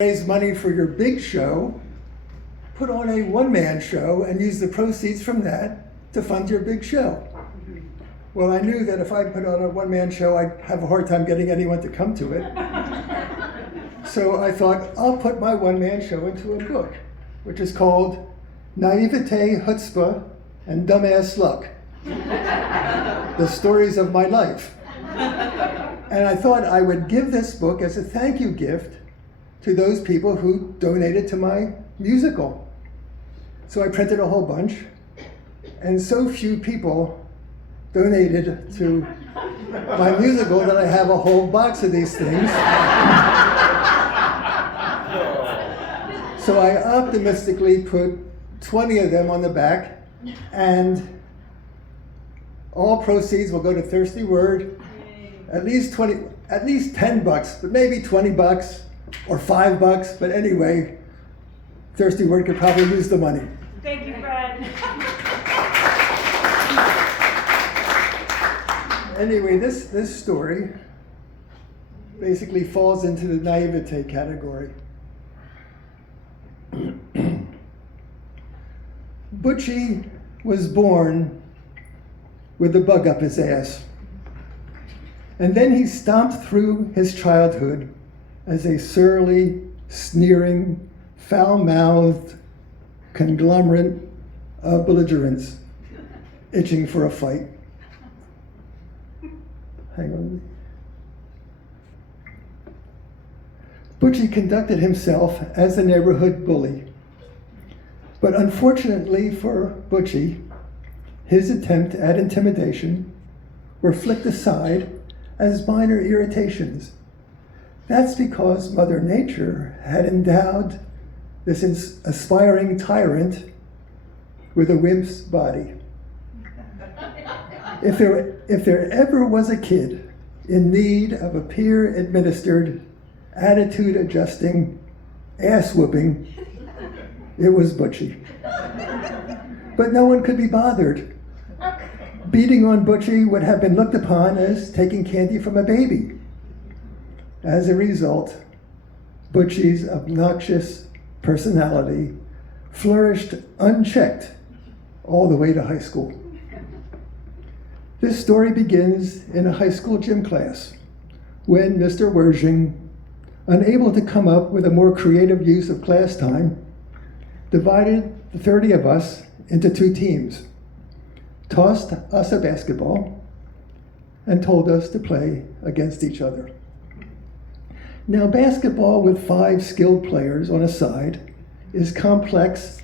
Raise money for your big show, put on a one-man show and use the proceeds from that to fund your big show. Well, I knew that if I put on a one-man show, I'd have a hard time getting anyone to come to it. So I thought, I'll put my one-man show into a book, which is called Naivete, Chutzpah, and Dumbass Luck. The Stories of My Life. And I thought I would give this book as a thank you gift to those people who donated to my musical. So I printed a whole bunch, and so few people donated to my musical that I have a whole box of these things. So I optimistically put 20 of them on the back, and all proceeds will go to Thirsty Word. At least 10 bucks, but maybe 20 bucks. Or $5, but anyway, Thirsty Word could probably use the money. Thank you, Fred. Anyway, this story basically falls into the naivete category. Butchie was born with a bug up his ass. And then he stomped through his childhood as a surly, sneering, foul-mouthed conglomerate of belligerents itching for a fight. Hang on. Butchie conducted himself as a neighborhood bully. But unfortunately for Butchie, his attempt at intimidation were flicked aside as minor irritations. That's because Mother Nature had endowed this aspiring tyrant with a wimp's body. If there ever was a kid in need of a peer-administered, attitude-adjusting ass-whooping, it was Butchie. But no one could be bothered. Beating on Butchie would have been looked upon as taking candy from a baby. As a result, Butchie's obnoxious personality flourished unchecked all the way to high school. This story begins in a high school gym class when Mr. Wershing, unable to come up with a more creative use of class time, divided the 30 of us into two teams, tossed us a basketball, and told us to play against each other. Now, basketball with 5 skilled players on a side is complex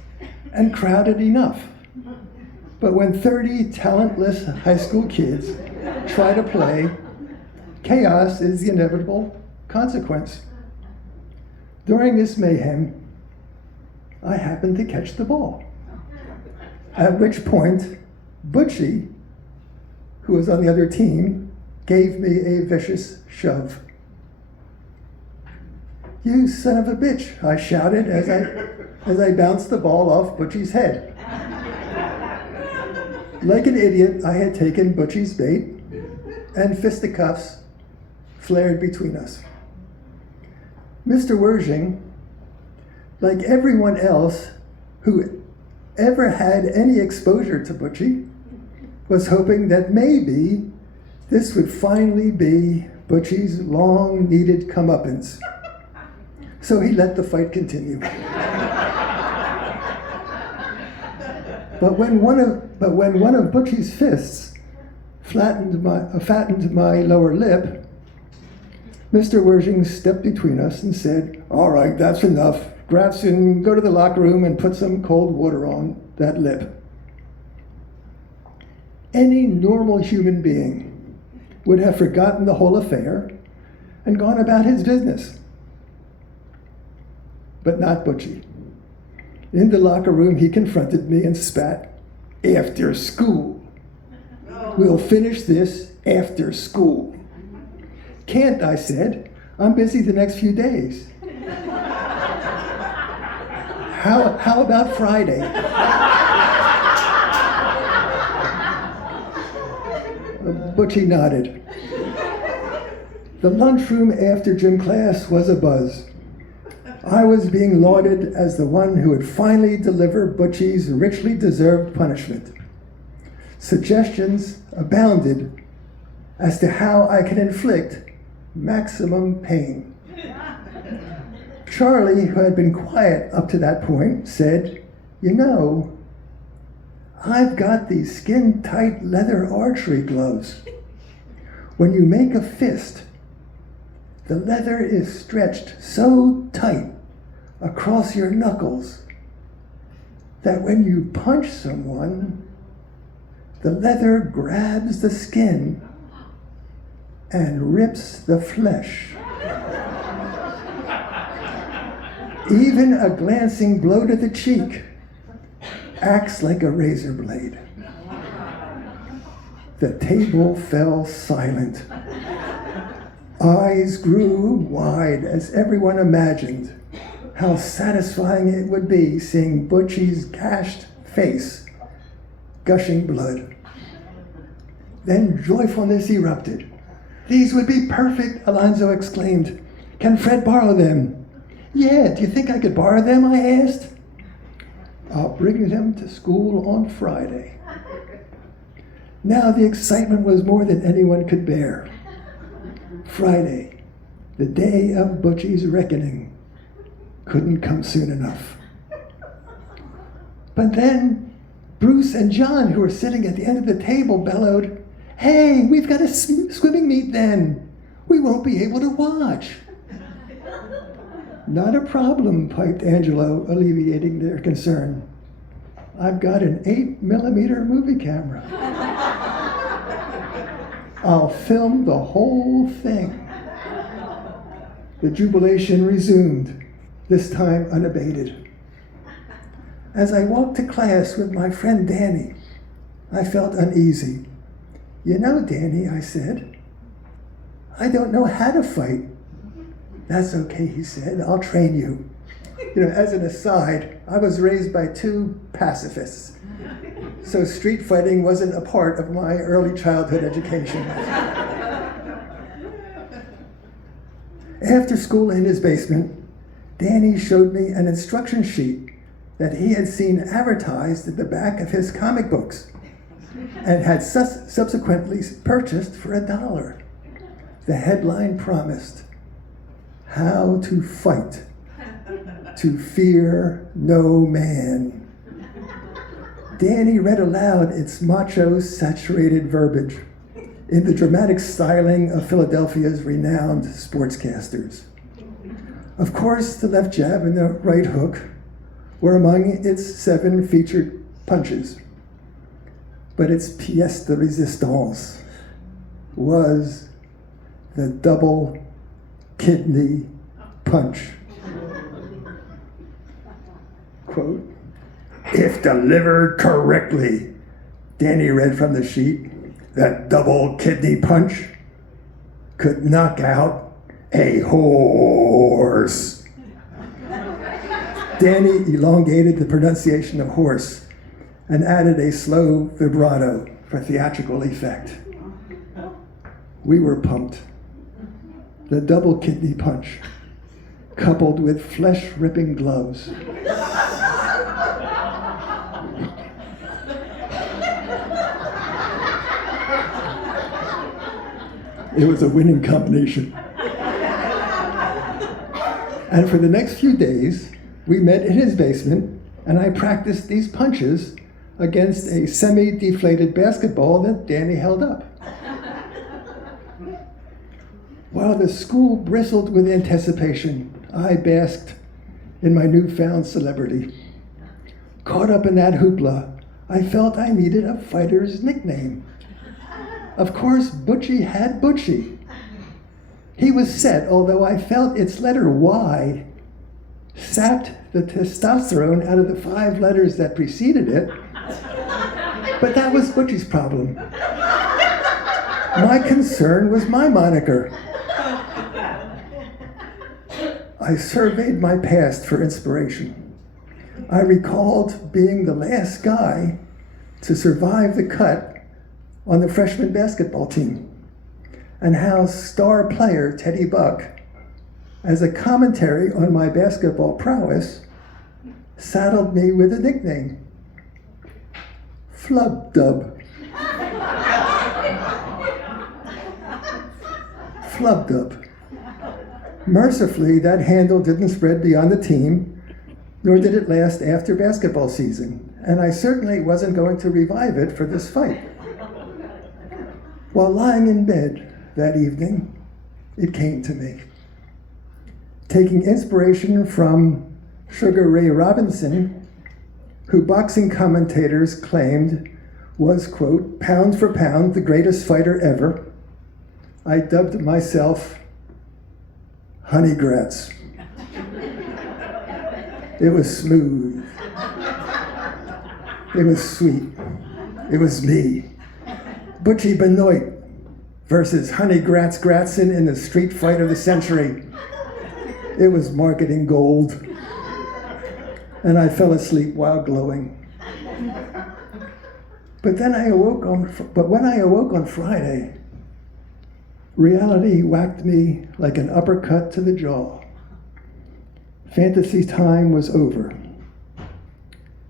and crowded enough. But when 30 talentless high school kids try to play, chaos is the inevitable consequence. During this mayhem, I happened to catch the ball. At which point, Butchie, who was on the other team, gave me a vicious shove. "You son of a bitch," I shouted as I bounced the ball off Butchie's head. Like an idiot, I had taken Butchie's bait, and fisticuffs flared between us. Mr. Wershing, like everyone else who ever had any exposure to Butchie, was hoping that maybe this would finally be Butchie's long-needed comeuppance. So he let the fight continue. But when one of Butchie's fists fattened my lower lip, Mr. Wershing stepped between us and said, "All right, that's enough. Gratson, go to the locker room and put some cold water on that lip." Any normal human being would have forgotten the whole affair and gone about his business. But not Butchie. In the locker room, he confronted me and spat, "After school. We'll finish this after school." "Can't," I said. "I'm busy the next few days." How about Friday? Butchie nodded. The lunchroom after gym class was abuzz. I was being lauded as the one who would finally deliver Butchie's richly deserved punishment. Suggestions abounded as to how I could inflict maximum pain. Charlie, who had been quiet up to that point, said, "You know, I've got these skin-tight leather archery gloves. When you make a fist, the leather is stretched so tight across your knuckles that when you punch someone, the leather grabs the skin and rips the flesh. Even a glancing blow to the cheek acts like a razor blade." The table fell silent. Eyes grew wide as everyone imagined how satisfying it would be seeing Butchie's gashed face gushing blood. Then joyfulness erupted. "These would be perfect," Alonzo exclaimed. "Can Fred borrow them?" "Yeah, do you think I could borrow them?" I asked. "I'll bring them to school on Friday." Now the excitement was more than anyone could bear. Friday, the day of Butchie's reckoning, couldn't come soon enough. But then Bruce and John, who were sitting at the end of the table, bellowed, "Hey, we've got a swimming meet then. We won't be able to watch." "Not a problem," piped Angelo, alleviating their concern. "I've got an 8mm movie camera. I'll film the whole thing." The jubilation resumed, this time unabated. As I walked to class with my friend Danny, I felt uneasy. "You know, Danny," I said, "I don't know how to fight." "That's okay," he said, "I'll train you." As an aside, I was raised by two pacifists, so street fighting wasn't a part of my early childhood education. After school in his basement, Danny showed me an instruction sheet that he had seen advertised at the back of his comic books and had subsequently purchased for $1. The headline promised, "How to Fight, to Fear No Man." Danny read aloud its macho, saturated verbiage in the dramatic styling of Philadelphia's renowned sportscasters. Of course, the left jab and the right hook were among its 7 featured punches. But its pièce de résistance was the double kidney punch. Quote, "If delivered correctly," Danny read from the sheet, "that double kidney punch could knock out a horse." Danny elongated the pronunciation of horse and added a slow vibrato for theatrical effect. We were pumped. The double kidney punch, coupled with flesh-ripping gloves. It was a winning combination. And for the next few days, we met in his basement, and I practiced these punches against a semi-deflated basketball that Danny held up. While the school bristled with anticipation, I basked in my newfound celebrity. Caught up in that hoopla, I felt I needed a fighter's nickname. Of course, Butchie had Butchie. He was set, although I felt its letter Y sapped the testosterone out of the 5 letters that preceded it. But that was Butchie's problem. My concern was my moniker. I surveyed my past for inspiration. I recalled being the last guy to survive the cut on the freshman basketball team, and how star player Teddy Buck as a commentary on my basketball prowess, saddled me with a nickname, Flub Dub. Flub Dub. Mercifully, that handle didn't spread beyond the team, nor did it last after basketball season, and I certainly wasn't going to revive it for this fight. While lying in bed that evening, it came to me. Taking inspiration from Sugar Ray Robinson, who boxing commentators claimed was, quote, pound for pound the greatest fighter ever, I dubbed myself Honey Gratz. It was smooth. It was sweet. It was me. Butchie Benoit versus Honey Gratz Gratzen in the street fight of the century. It was marketing gold. And I fell asleep while glowing. But when I awoke on Friday, reality whacked me like an uppercut to the jaw. Fantasy time was over.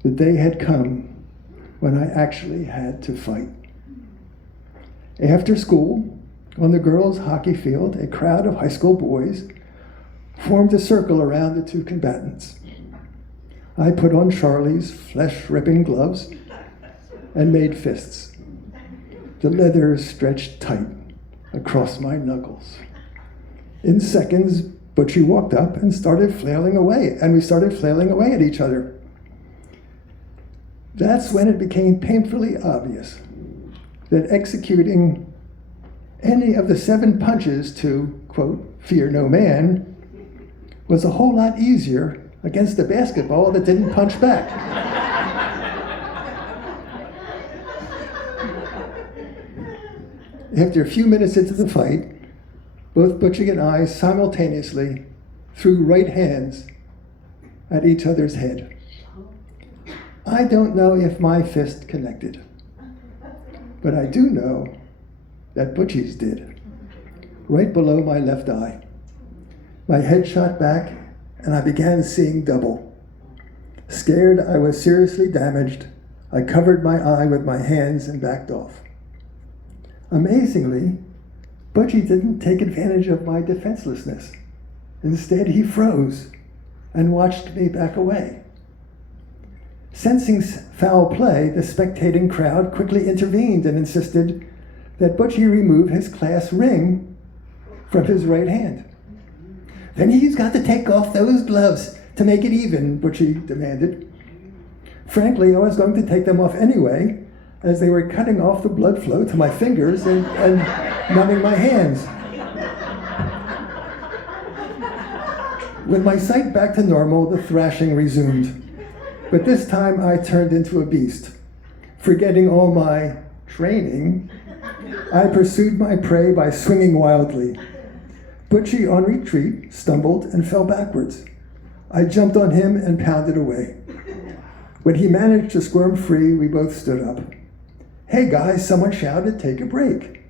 The day had come when I actually had to fight. After school, on the girls' hockey field, a crowd of high school boys formed a circle around the two combatants. I put on Charlie's flesh-ripping gloves and made fists. The leather stretched tight across my knuckles. In seconds, Butchie walked up and started flailing away, and we started flailing away at each other. That's when it became painfully obvious that executing any of the 7 punches to, quote, fear no man, was a whole lot easier against a basketball that didn't punch back. After a few minutes into the fight, both Butchie and I simultaneously threw right hands at each other's head. I don't know if my fist connected, but I do know that Butchie's did, right below my left eye. My head shot back, and I began seeing double. Scared I was seriously damaged, I covered my eye with my hands and backed off. Amazingly, Butchie didn't take advantage of my defenselessness. Instead, he froze and watched me back away. Sensing foul play, the spectating crowd quickly intervened and insisted that Butchie remove his class ring from his right hand. Then he's got to take off those gloves to make it even, Butchie demanded. Frankly, I was going to take them off anyway, as they were cutting off the blood flow to my fingers and numbing my hands. With my sight back to normal, the thrashing resumed. But this time I turned into a beast. Forgetting all my training, I pursued my prey by swinging wildly. Butchie, on retreat, stumbled and fell backwards. I jumped on him and pounded away. When he managed to squirm free, we both stood up. Hey guys, someone shouted, take a break.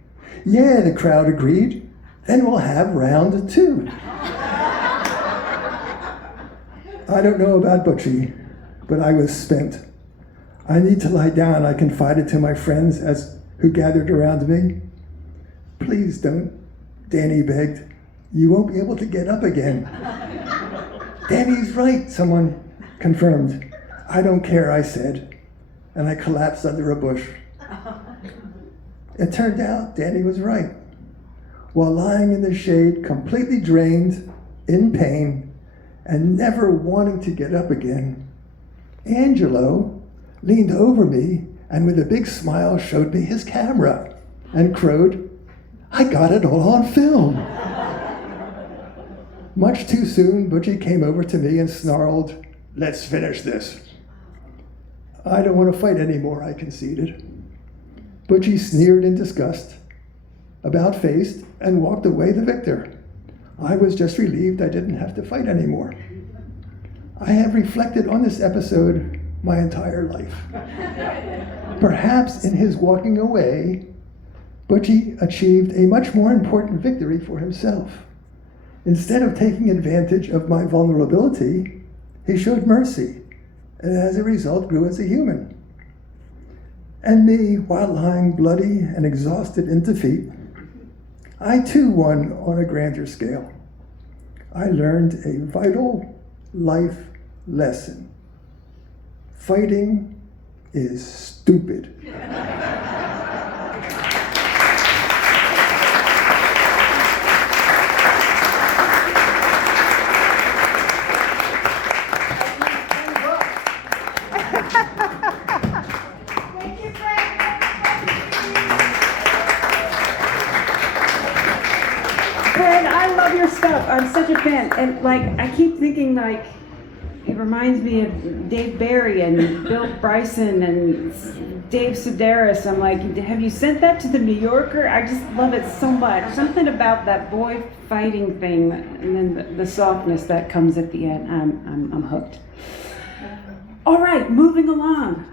Yeah, the crowd agreed. Then we'll have round 2. I don't know about Butchie, but I was spent. I need to lie down, I confided to my friends who gathered around me. Please don't, Danny begged. You won't be able to get up again. Danny's right, someone confirmed. I don't care, I said, and I collapsed under a bush. It turned out Danny was right. While lying in the shade, completely drained, in pain, and never wanting to get up again, Angelo leaned over me and with a big smile showed me his camera and crowed, I got it all on film. Much too soon, Butchie came over to me and snarled, let's finish this. I don't want to fight anymore, I conceded. Butchie sneered in disgust, about-faced, and walked away the victor. I was just relieved I didn't have to fight anymore. I have reflected on this episode my entire life. Perhaps in his walking away, Butchie achieved a much more important victory for himself. Instead of taking advantage of my vulnerability, he showed mercy, and as a result grew as a human. And me, while lying bloody and exhausted in defeat, I too won on a grander scale. I learned a vital life lesson. Fighting is stupid. Fred, I love your stuff. I'm such a fan. And like, I keep thinking like, it reminds me of Dave Barry and Bill Bryson and Dave Sedaris. I'm like, have you sent that to the New Yorker? I just love it so much. Something about that boy fighting thing, and then the softness that comes at the end. I'm hooked. All right, moving along.